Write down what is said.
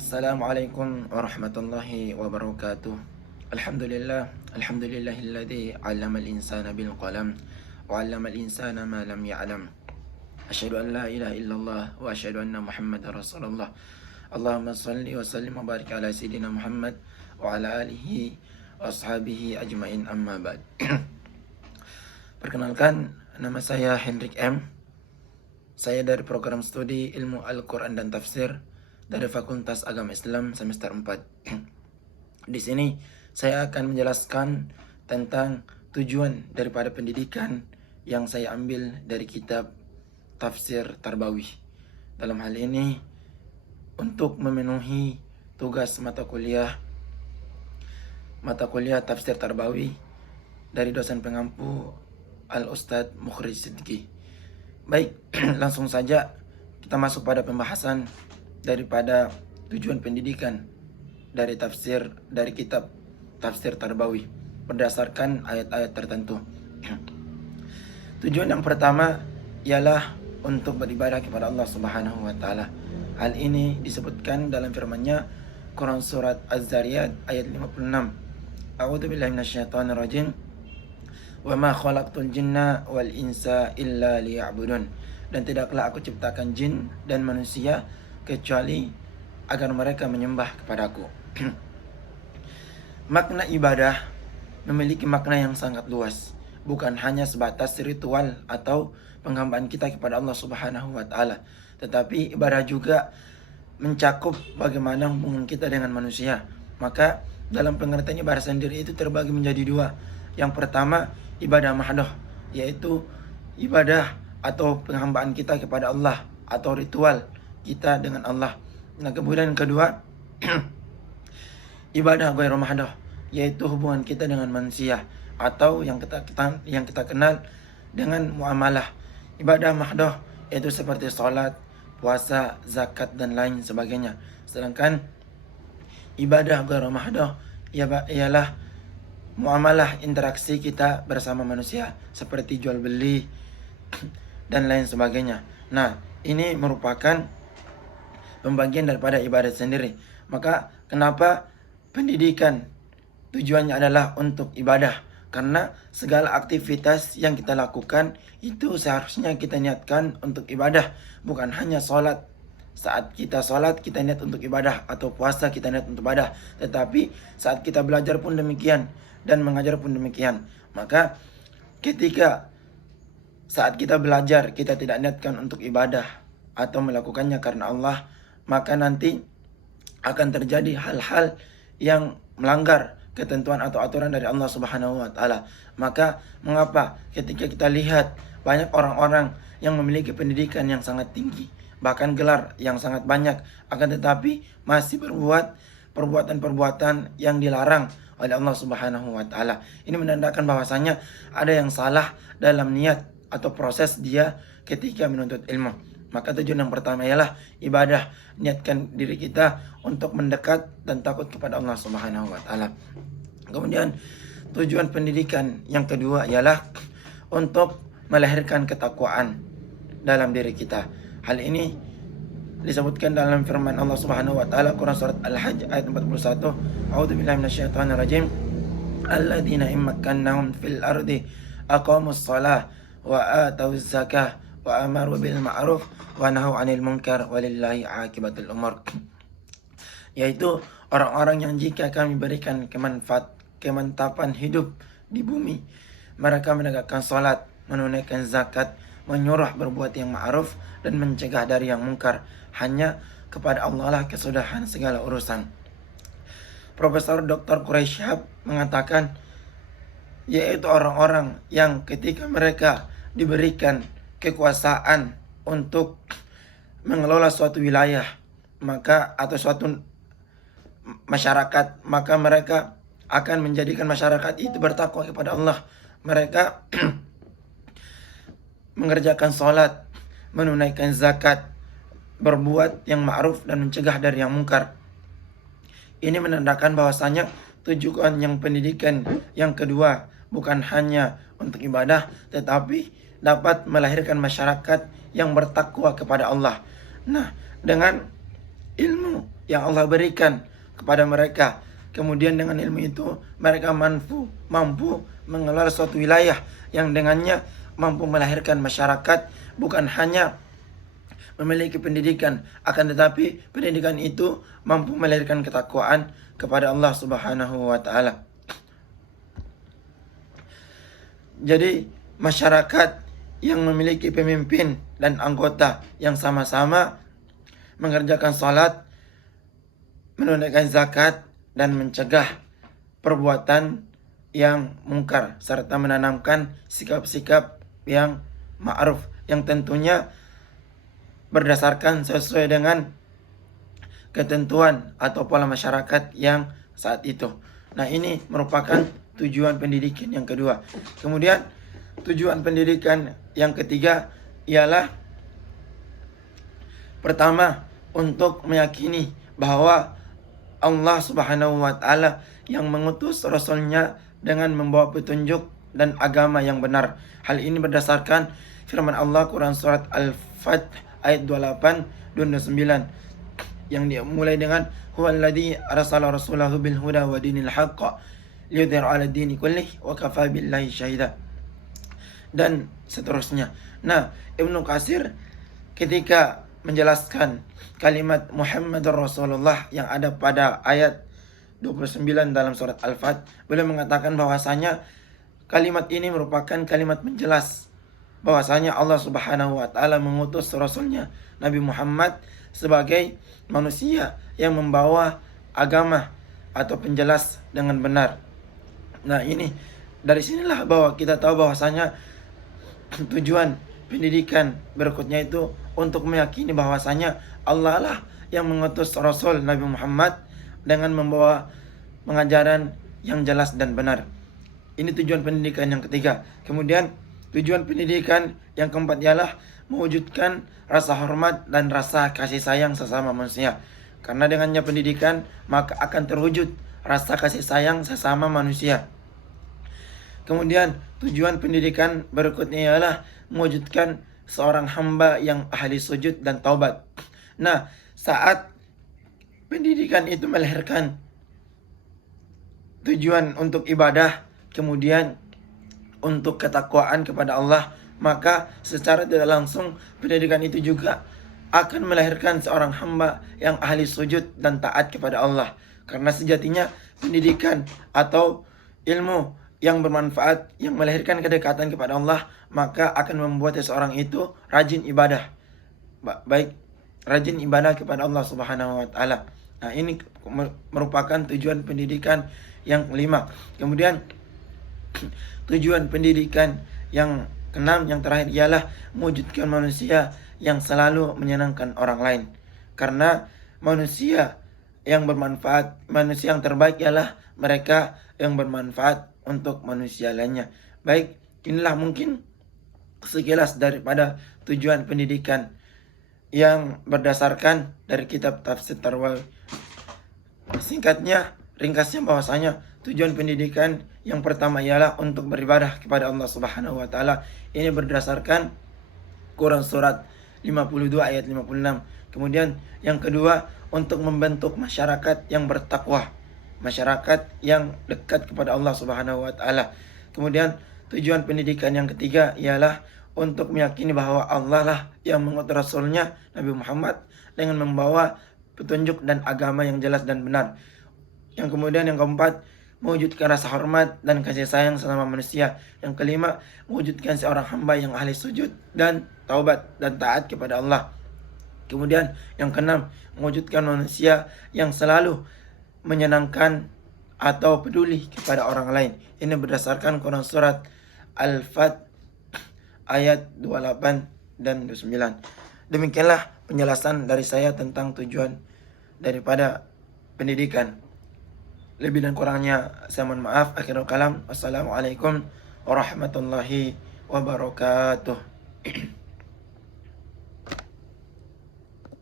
Assalamualaikum warahmatullahi wabarakatuh. Alhamdulillah, alhamdulillahilladzi 'allamal insana bil qalam wa 'allamal insana ma lam ya'lam. Asyhadu an la ilaha illallah wa asyhadu anna Muhammadar Rasulullah. Allahumma shalli wa sallim wa barik ala sayidina Muhammad wa ala alihi wa ashabihi ajmain, amma ba'd. Perkenalkan, nama saya Hendrik M. Saya dari program studi Ilmu Al-Quran dan Tafsir dari Fakultas Agama Islam semester 4. Di sini saya akan menjelaskan tentang tujuan daripada pendidikan yang saya ambil dari kitab Tafsir Tarbawi. Dalam hal ini untuk memenuhi tugas mata kuliah Tafsir Tarbawi dari dosen pengampu Al-Ustadz Mukhrij Sidki. Baik, langsung saja kita masuk pada pembahasan daripada tujuan pendidikan dari kitab Tafsir Tarbawi berdasarkan ayat-ayat tertentu. Tujuan yang pertama ialah untuk beribadah kepada Allah Subhanahu wa taala. Hal ini disebutkan dalam firman-Nya Quran surat Az-Zariyat ayat 56. A'udzubillahi minasyaitonir rajim. Wa ma khalaqtul jinna wal insa illa liya'budun. Dan tidaklah aku ciptakan jin dan manusia kecuali agar mereka menyembah kepadaku. Makna ibadah memiliki makna yang sangat luas, bukan hanya sebatas ritual atau penghambaan kita kepada Allah Subhanahu wa taala, tetapi ibadah juga mencakup bagaimana hubungan kita dengan manusia. Maka dalam pengertian ibadah sendiri itu terbagi menjadi dua. Yang pertama, ibadah mahdoh, yaitu ibadah atau penghambaan kita kepada Allah atau ritual kita dengan Allah. Nah, kemudian yang kedua, ibadah ghairu mahdoh, yaitu hubungan kita dengan manusia atau yang kita kenal dengan muamalah. Ibadah mahdoh yaitu seperti salat, puasa, zakat dan lain sebagainya. Sedangkan ibadah ghairu mahdoh ialah muamalah, interaksi kita bersama manusia seperti jual beli dan lain sebagainya. Nah, ini merupakan pembagian daripada ibadat sendiri. Maka kenapa pendidikan tujuannya adalah untuk ibadah? Karena segala aktivitas yang kita lakukan itu seharusnya kita niatkan untuk ibadah, bukan hanya sholat. Saat kita sholat kita niat untuk ibadah, atau puasa kita niat untuk ibadah, tetapi saat kita belajar pun demikian dan mengajar pun demikian. Maka ketika saat kita belajar kita tidak niatkan untuk ibadah atau melakukannya karena Allah, maka nanti akan terjadi hal-hal yang melanggar ketentuan atau aturan dari Allah Subhanahu wa taala. Maka mengapa ketika kita lihat banyak orang-orang yang memiliki pendidikan yang sangat tinggi, bahkan gelar yang sangat banyak, akan tetapi masih berbuat perbuatan-perbuatan yang dilarang oleh Allah Subhanahu wa taala. Ini menandakan bahwasanya ada yang salah dalam niat atau proses dia ketika menuntut ilmu. Maka tujuan yang pertama ialah ibadah, niatkan diri kita untuk mendekat dan takut kepada Allah Subhanahu wa taala. Kemudian tujuan pendidikan yang kedua ialah untuk melahirkan ketakwaan dalam diri kita. Hal ini disebutkan dalam firman Allah Subhanahu wa taala Quran surat Al-Hajj ayat 41. A'udzubillahi minasyaitonir rajim. Alladzina immakannahum fil ardi aqamus shalah wa atawuz zakah wa amaru bil ma'ruf wa nahu 'anil munkar walillahi 'aqibatul umur. Yaitu orang-orang yang jika kami berikan kemantapan hidup di bumi, mereka menegakkan salat, menunaikan zakat, menyuruh berbuat yang ma'ruf dan mencegah dari yang mungkar. Hanya kepada Allah lah kesudahan segala urusan. Profesor Dr. Quraisyhab mengatakan, yaitu orang-orang yang ketika mereka diberikan kekuasaan untuk mengelola suatu wilayah atau suatu masyarakat, maka mereka akan menjadikan masyarakat itu bertakwa kepada Allah. Mereka mengerjakan salat, menunaikan zakat, berbuat yang ma'ruf dan mencegah dari yang mungkar. Ini menandakan bahwasanya tujuan yang pendidikan yang kedua bukan hanya untuk ibadah, tetapi dapat melahirkan masyarakat yang bertakwa kepada Allah. Nah, dengan ilmu yang Allah berikan kepada mereka. Kemudian dengan ilmu itu mereka mampu mengelola suatu wilayah yang dengannya mampu melahirkan masyarakat, bukan hanya memiliki pendidikan, akan tetapi pendidikan itu mampu melahirkan ketakwaan kepada Allah Subhanahu wa taala. Jadi masyarakat yang memiliki pemimpin dan anggota yang sama-sama mengerjakan salat, menunaikan zakat, dan mencegah perbuatan yang mungkar, serta menanamkan sikap-sikap yang ma'ruf, yang tentunya berdasarkan sesuai dengan ketentuan atau pola masyarakat yang saat itu. Nah, ini merupakan tujuan pendidikan yang kedua. Kemudian tujuan pendidikan yang ketiga ialah pertama, untuk meyakini bahwa Allah Subhanahu wa taala yang mengutus Rasulnya dengan membawa petunjuk dan agama yang benar. Hal ini berdasarkan firman Allah Quran surat Al-Fath ayat 28 dan 29 yang dimulai dengan huwallazi arsala rasulahu bil huda wa dinil haqq liyudhhira 'ala dini kullih wa kafa billahi syahida, dan seterusnya. Nah, Ibnu Katsir ketika menjelaskan kalimat Muhammadur Rasulullah yang ada pada ayat 29 dalam surat Al-Fath, beliau mengatakan bahwasanya kalimat ini merupakan kalimat menjelas bahwasanya Allah Subhanahu wa taala mengutus Rasulnya Nabi Muhammad sebagai manusia yang membawa agama atau penjelas dengan benar. Nah, ini dari sinilah bahwa kita tahu bahwasanya tujuan pendidikan berikutnya itu untuk meyakini bahwasanya Allah lah yang mengutus Rasul Nabi Muhammad dengan membawa pengajaran yang jelas dan benar. Ini tujuan pendidikan yang ketiga. Kemudian tujuan pendidikan yang keempat ialah mewujudkan rasa hormat dan rasa kasih sayang sesama manusia. Karena dengannya pendidikan maka akan terwujud rasa kasih sayang sesama manusia. Kemudian tujuan pendidikan berikutnya ialah mewujudkan seorang hamba yang ahli sujud dan taubat. Nah, saat pendidikan itu melahirkan tujuan untuk ibadah, kemudian untuk ketakwaan kepada Allah, maka secara tidak langsung pendidikan itu juga akan melahirkan seorang hamba yang ahli sujud dan taat kepada Allah. Karena sejatinya pendidikan atau ilmu yang bermanfaat, yang melahirkan kedekatan kepada Allah, maka akan membuat seseorang itu rajin ibadah. Baik rajin ibadah kepada Allah Subhanahu wa taala. Nah, ini merupakan tujuan pendidikan yang kelima. Kemudian tujuan pendidikan yang keenam, yang terakhir ialah mewujudkan manusia yang selalu menyenangkan orang lain. Karena manusia yang bermanfaat, manusia yang terbaik ialah mereka yang bermanfaat untuk manusia lainnya. Baik, inilah mungkin sekilas daripada tujuan pendidikan yang berdasarkan dari kitab Tafsir Tarwawi. Singkatnya, ringkasnya bahwasanya tujuan pendidikan yang pertama ialah untuk beribadah kepada Allah Subhanahu wa taala. Ini berdasarkan Quran surat 52 ayat 56. Kemudian yang kedua, untuk membentuk masyarakat yang bertakwa, masyarakat yang dekat kepada Allah Subhanahu wa taala. Kemudian tujuan pendidikan yang ketiga ialah untuk meyakini bahwa Allah lah yang mengutus Rasulnya Nabi Muhammad dengan membawa petunjuk dan agama yang jelas dan benar. Yang kemudian yang keempat, mewujudkan rasa hormat dan kasih sayang sesama manusia. Yang kelima, mewujudkan seorang hamba yang ahli sujud dan taubat dan taat kepada Allah. Kemudian yang keenam, mewujudkan manusia yang selalu menyenangkan atau peduli kepada orang lain. Ini berdasarkan Quran surat Al-Fath ayat 28 dan 29. Demikianlah penjelasan dari saya tentang tujuan daripada pendidikan. Lebih dan kurangnya saya mohon maaf. Akhirul kalam. Wassalamualaikum warahmatullahi wabarakatuh.